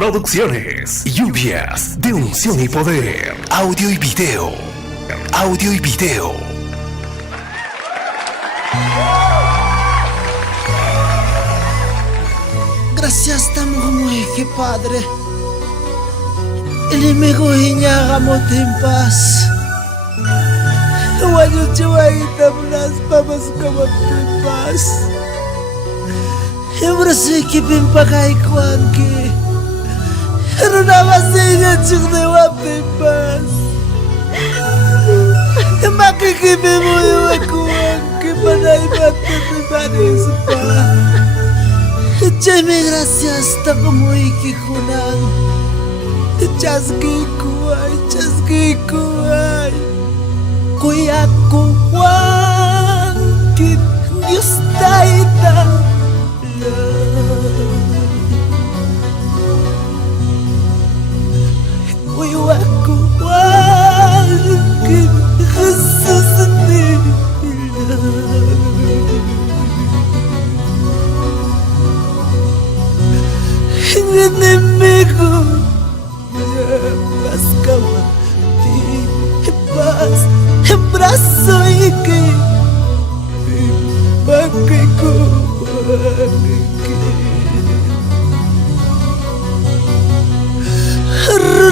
Producciones, lluvias de unción y poder, audio y video, audio y video. Gracias tamuj que Padre, el mego hiñagamos en paz. Wajo chihuahita las papas como en paz. Embrace que pimpacay cuanque. Una vasilla chic de guape paz. Maki que me voy a cuanque para ir a te pa. Chame gracias tamuj que junan. Chasqui kuay. Kuya kuwan que Dios taita. Kuya kuwan que Jesus nila. Enemigo Pascawa ti paz brazo y que paque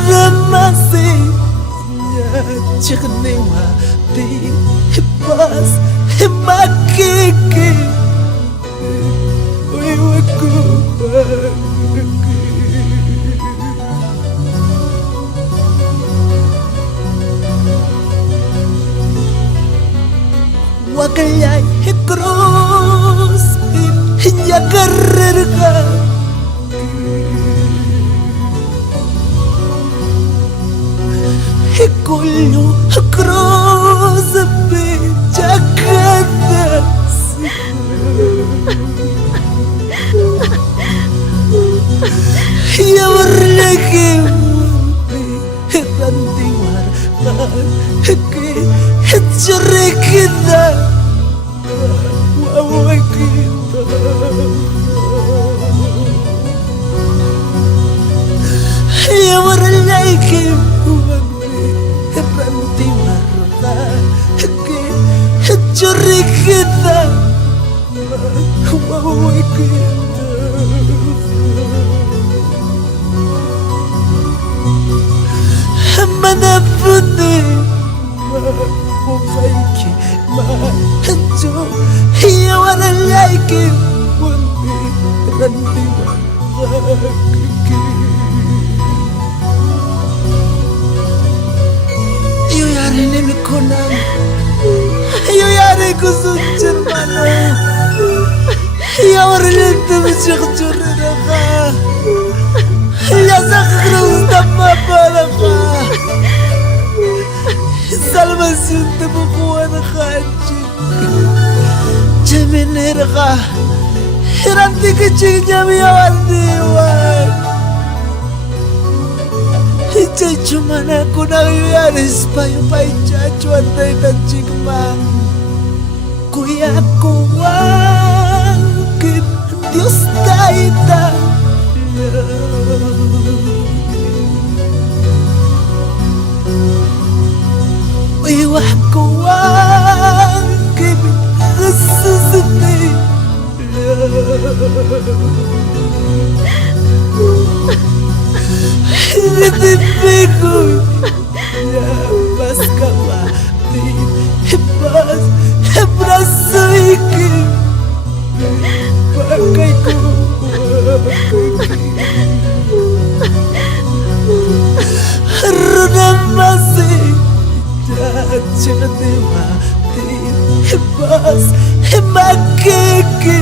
ramase ya chignewa ti paz paque Wakayay cruz ya carrerga Colho cruz ya cadas Ya berlagi Rantiwar Que cerrekida Wawai kita Ya berlagi Rantiwar Que cerrekida Wawai kita Mana pune Mufaiki Mahanjo Ya wala laiki Mundi Randi Wakiki Iyo yari nemi konan Iyo yari kusunchir mano Ya wala lente mishik churiraga Ya sakhruz damma baraka Salvación te bukuan khaji Jemenerga Ranti kecinya miawandiwan Icay cumana kuna yaris payu cacu antai tancik mang Kuya kuwan Kip Dios taita Wahkuwan Gibi Khususni Hidipku Ya Pascawa Pas Brasuiki Pakaiku Runamasi Chinadewa Pas Makiki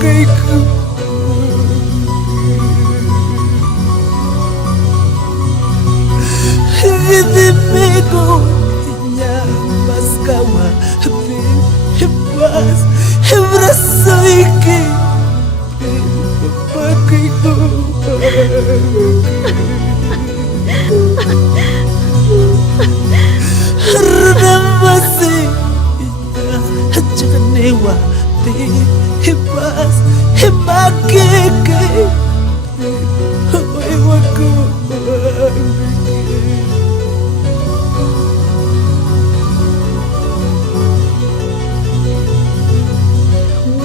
Kaiku Hidipego Nya Pascawa Pas Brasoiki Pakaiku Ramasi Chakanewa Te Hipas Himakeke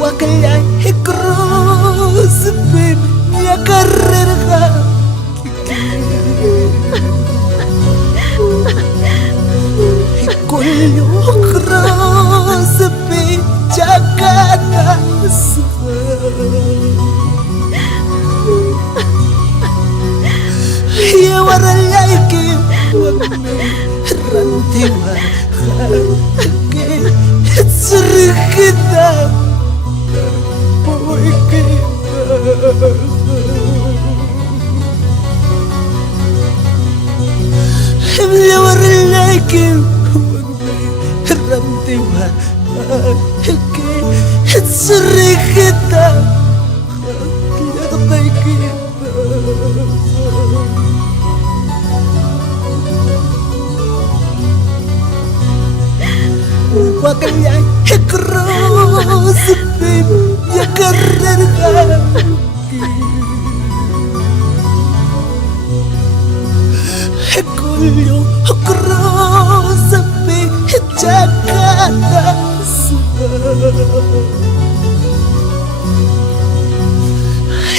Wakala cruz pe minha carreira colho cruz pe jagata ya waralai ke rantiwa ke surikita يا ورلاك رمتي وهيك تسري كده يغطيك وقال لي هيك راس بيبي يكررها كل يوم كراس بجاكاتا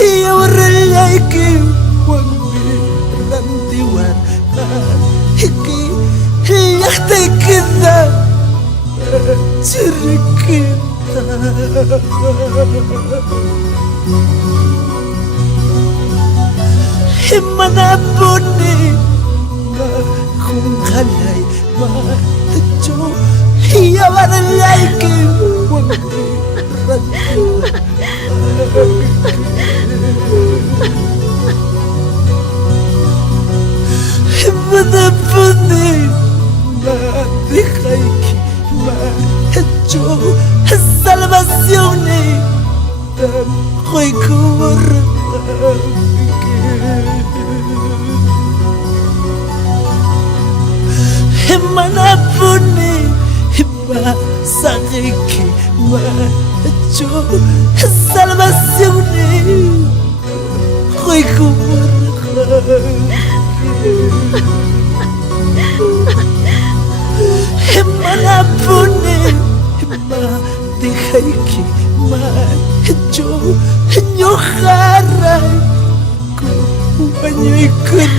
يا ورلاك وامي رمتي وهيك يختي كذا تركي Himana boni ma kung kalay ma jo hiya waralay ke wagi ranyo Himana boni ma dikhay ki ma jo salvazione ko'y kuwarag Himana puni hiba sakiki macho salvazione ko'y kuwarag Himana puni hiba dikhaiki macho nyoharay ko banyoy kun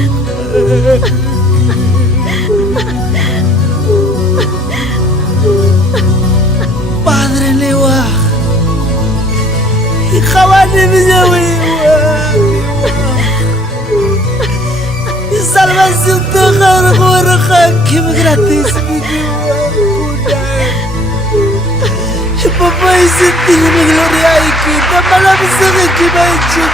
Padre Lewa Ikhawani bijawi Salvación te cargo kim gratis Papá y sentir mi gloria y que te malam se me quema hecho